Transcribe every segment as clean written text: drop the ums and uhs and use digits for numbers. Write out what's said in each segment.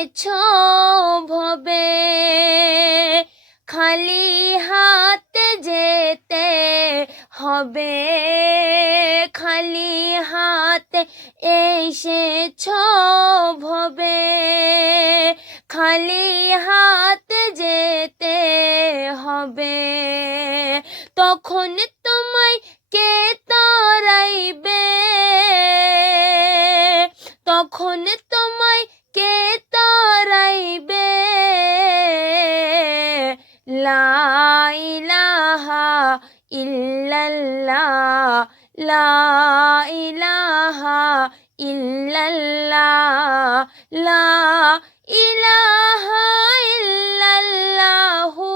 এসেছ ভবে, খালি হাতে যেতে হবে, খালি হাতে এসেছ ভবে, খালি হাতে যেতে হবে। তখন তোমায় কে তাড়াইবে, তখন তোমায় কে তাড়াইবে। লা ইলাহা ইল্লাল্লাহ, লা ইলাহা ইল্লাল্লাহ, লা ইলাহা ইল্লাল্লাহু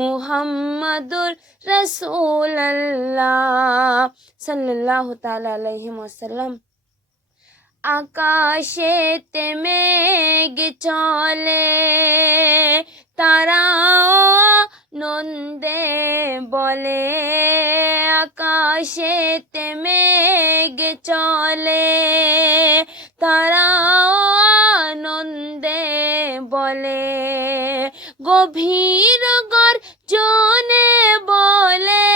মুহাম্মাদুর রাসূলুল্লাহ সাল্লাল্লাহু তাআলা আলাইহি ওয়াসাল্লাম। আকাশেতে মেঘ চলে, তারাও নন্দে বলে, আকাশেতে মেঘ চলে, তারাও নন্দে বলে, গভীর গর্জনে বলে,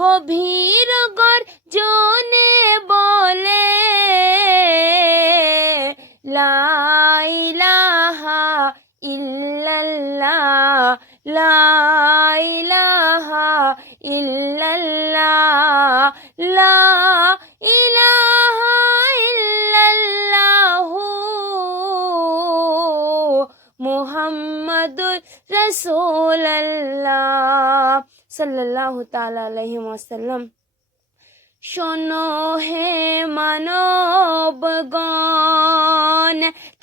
গভীর গর্জনে বলে, লা ইলাহা ইল্লাল্লাহ, লা ইলাহা ইল্লাল্লাহ, লা ইলাহা ইল্লাল্লাহু মুহাম্মাদুর রাসূলুল্লাহ সাল্লাল্লাহু তাআলা আলাইহি ওয়াসাল্লাম। শোনো হে মানবগণ,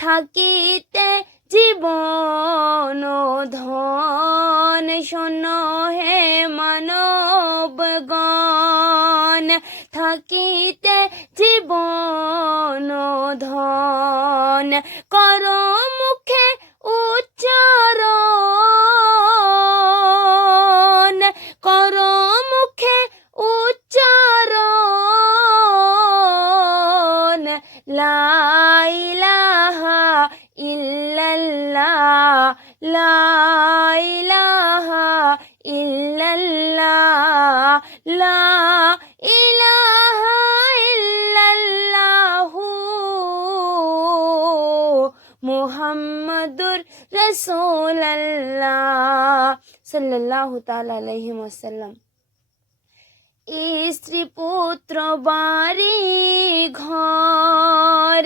থাকিতে জীবন ধন, শোনো হে মানবগণ, থাকিতে জীবন ধন, করো মুখে উচ্চারণ, করো মুখে উচ্চারণ, লা ইলাহা ইল্লাল্লাহ, লা ইলাহা ইল্লাল্লাহ, লা ইলাহা ইল্লাল্লাহু মুহাম্মাদুর রাসূলুল্লাহ সাল্লাল্লাহু তাআলা আলাইহি ওয়াসাল্লাম। স্ত্রী পুত্র বাড়ি ঘর,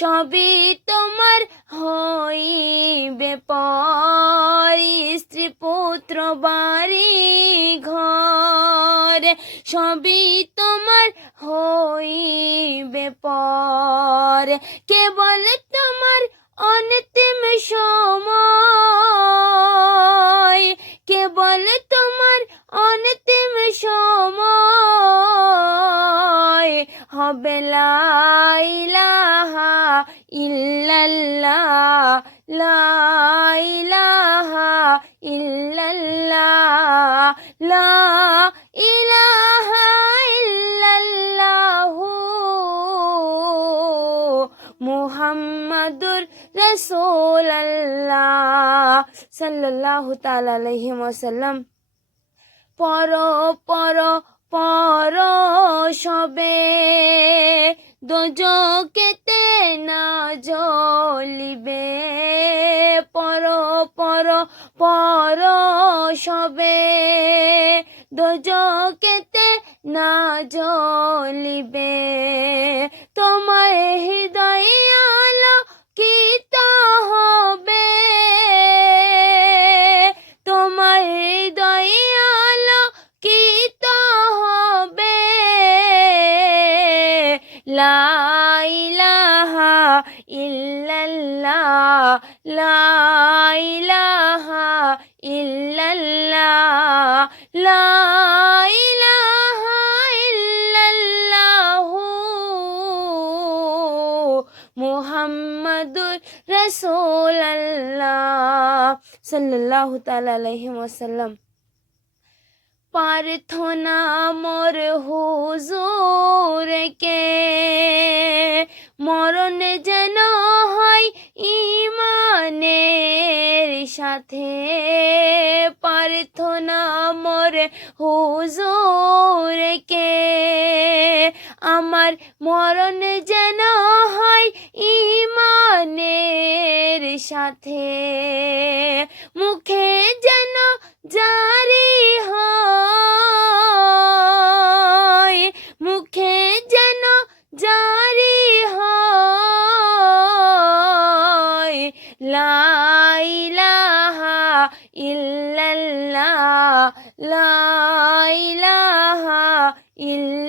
সবই তোমার হইবে পর, স্ত্রী পুত্র বাড়ি ঘর, সবই তোমার হইবে পর, কেবল তোমার অন্তিম সময়, কেবল তোমার অন্তিম সময় হবে, লা ইলাহা ইল্লাল্লাহ, লা ইলাহা ইল্লাল্লাহ, লা ইলাহা ইল্লাল্লাহু মুহাম্মাদুর রাসূলুল্লাহ সাল্লাল্লাহু তাআলা আলাইহি ওয়াসাল্লাম। পর পর পর সবে, দোজখেতে না জ্বলিবে, পর পর পর সবে, দোজখেতে না জ্বলিবে। তোমার হৃদয় আলোকিত হবে, তোমার হৃদয় আলোকিত হবে, লা ইলাহা ইল্লাল্লাহ, লা ইলাহা ইল্লাল্লাহ, লা ইলাহা ইল্লাল্লাহু মুহাম্মাদুর রাসূলুল্লাহ সাল্লাল্লাহু তাআলা আলাইহি ওয়াসাল্লাম। প্রার্থনা মোর হুজুরকে, মরণ যেন হয় ঈমানের সাথে। প্রার্থনা মোর হুজুরকে, আমার মরণ যেন হয় ঈমানের সাথে। মুখে যেন জারি হয়, মুখে যেন জারি হয়, লা ইলাহা ইল্লাল্লাহ, লা ইলাহা ইল্লাল্লাহ।